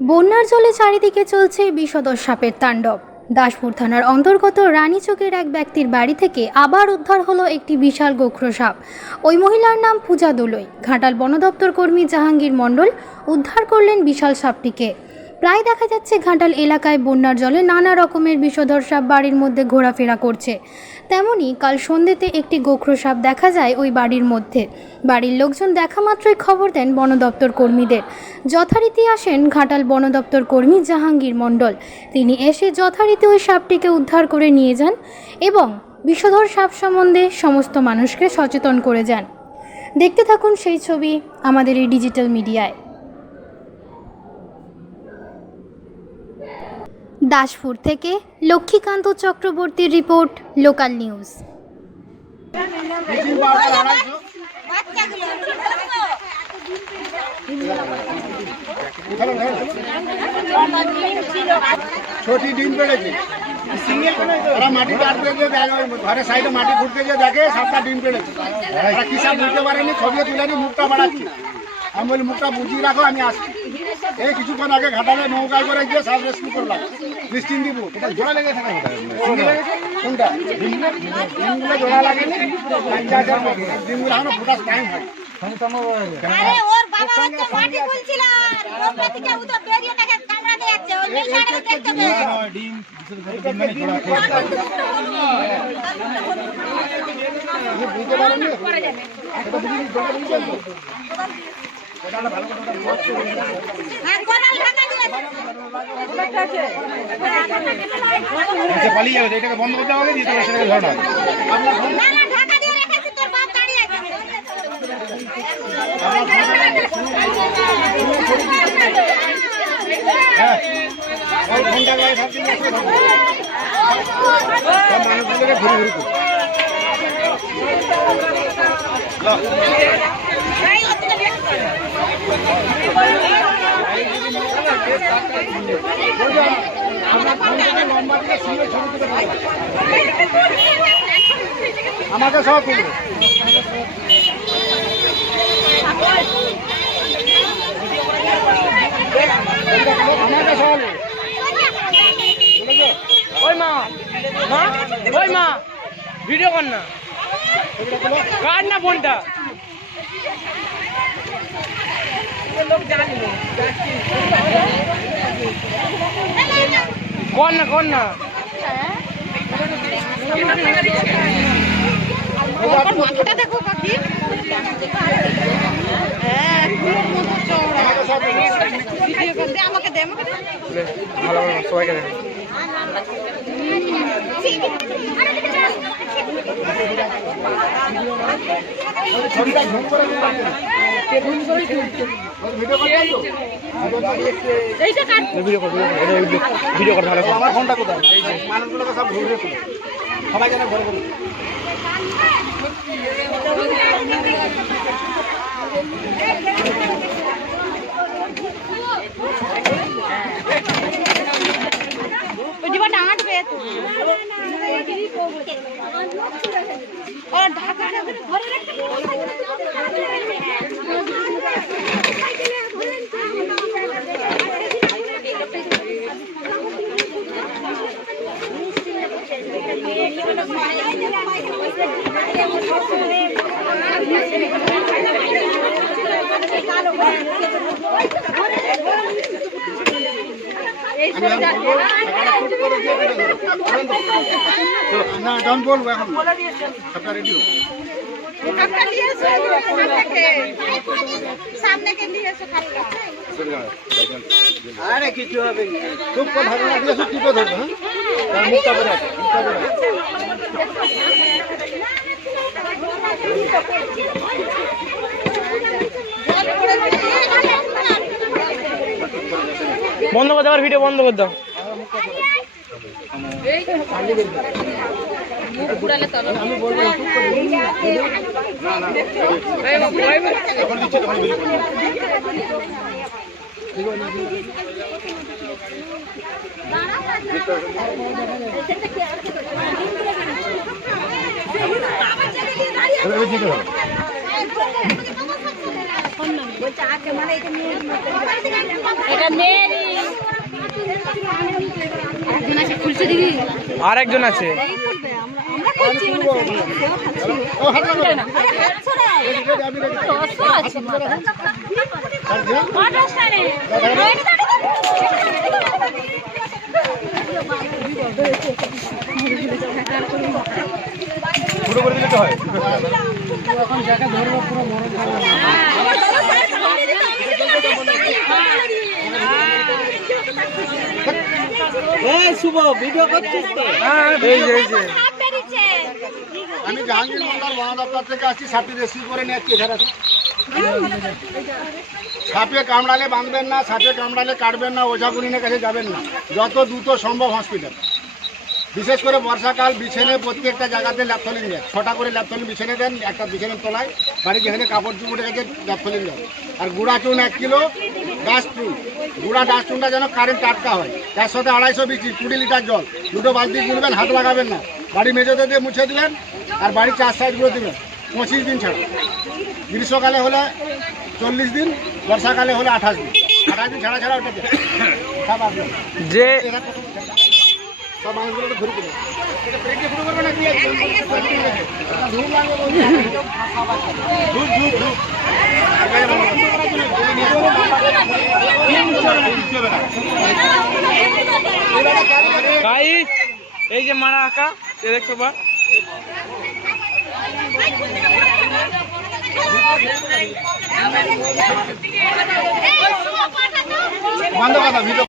বন্যার জলে চারিদিকে চলছে বিষধর সাপের তাণ্ডব। দাসপুর থানার অন্তর্গত রানীচকের এক ব্যক্তির বাড়ি থেকে আবার উদ্ধার হলো একটি বিশাল গোখরো সাপ। ওই মহিলার নাম পূজা দোলই। ঘাটাল বন দপ্তর কর্মী জাহাঙ্গীর মণ্ডল উদ্ধার করলেন বিশাল সাপটিকে। প্রায় দেখা যাচ্ছে ঘাটাল এলাকায় বন্যার জলে নানা রকমের বিষধর সাপ বাড়ির মধ্যে ঘোরাফেরা করছে। তেমনি কাল সন্ধ্যেতে একটি গোখরো সাপ দেখা যায় ওই বাড়ির মধ্যে। বাড়ির লোকজন দেখা মাত্রই খবর দেন বন দপ্তর কর্মীদের। যথারীতি আসেন ঘাটাল বন দপ্তর কর্মী জাহাঙ্গীর মণ্ডল। তিনি এসে যথারীতি ওই সাপটিকে উদ্ধার করে নিয়ে যান এবং বিষধর সাপ সম্বন্ধে সমস্ত মানুষকে সচেতন করে যান। দেখতে থাকুন সেই ছবি আমাদের এই ডিজিটাল মিডিয়ায়। দাসপুর থেকে লক্ষ্মীকান্ত চক্রবর্তীর রিপোর্ট, লোকাল নিউজ। छोटी डिम पेड़े माटी काटते घरे साइड माटी फुटते देखे सबटा डिम पेड़े किसान बुझते पारे छवि तुले मुखटा बाड़ा আমি বলি মুখটা বুঝিয়ে রাখো, আমি আসছি। এই কিছুক্ষণ আগে ঘাটালে নৌকায় করে গিয়ে সাব রেস্কিউ করলাম নিশ্চিন্দিপুর। জোড়া লেগে থাকে কোনটা ডিমগুলো জোড়া লাগেনি, ডিমগুলো এখনো ফোটার টাইম হয়। বুঝতে পারেনি পালিয়ে যাবে, এটাকে বন্ধ করতে হবে, সেটাকে ধরা হবে। হ্যাঁ ঘন্টা গায়ে মানুষগুলোকে ঘুরে ঘুরে আমাকে সব ওই মা ভিডিও কর না, কার না ফোনটা কর না কর না। মাথাটা দেখো কাকি, আমাকে দে ভালো সবাইকে দেখ। ভিডিও কর ভালো। আমার ফোনটা কোথায়? মানুষগুলোকে সব ঘুরে সবাই যেন ঘরে ঘুরে না ডাউন বলবো এখন সবটা রেডি হোক। আরে কিছু হবে খুব কথা দিয়ে টিপে ধরবো। হ্যাঁ মুখটা করে বন্ধ করে দেওয়ার ভিডিও বন্ধ করে দাও। আমি বলবো এটা মেয়েরই আর একজন আছে। ও হাত লাগো আমি পুরো করে দিলে তো হয়। এখন যাকে ধরবো পুরো মরণ শুভ ভিডিও করছিস তো? এই যে আমি জাহাঙ্গীর মন্ডল বন দপ্তর থেকে আসছি, সাপটি রেস্কিউ করে নিয়ে আসছি এখানে। সাপে কামড়ালে বাঁধবেন না, সাপে কামড়ালে কাটবেন না, ওঝাগুনিনের কাছে যাবেন না, যত দ্রুত সম্ভব হসপিটাল। বিশেষ করে বর্ষাকাল বিছানে প্রত্যেকটা জায়গাতে ল্যাপথলিন দেন, 6টা করে ল্যাপথলিন বিছানে দেন, একটা বিছানের তলায় বাড়ি যেখানে কাপড় চুপড়ে গেছে ল্যাপথলিন দেন। আর গুঁড়া চুন 1 কিলো, ডাস্ট চুন, গুঁড়া ডাস্ট চুনটা যেন কারেন্ট টাটকা হয়, তার সাথে 250 বিচি 20 লিটার জল, 2টো বালতি গুলবেন, হাত লাগাবেন না, বাড়ি মেঝেতে দিয়ে মুছে দিবেন, আর বাড়ির 4 সাইডগুলো দিবেন 25 দিন ছাড়া। গ্রীষ্মকালে হলে 40 দিন, বর্ষাকালে হলে 28 দিন, 28 দিন ছাড়া ছাড়া ওটাতে সব আসবে। যে সব মানুষগুলোকে ধরে দেবে, এটা ব্রেকে শুরু করবে না কি ধূপ লাগবে, ধূপ ধূপ ধূপ গাইস, এই যে মারা আঁকা দেখছো বা বন্ধ কথা ভিডিও।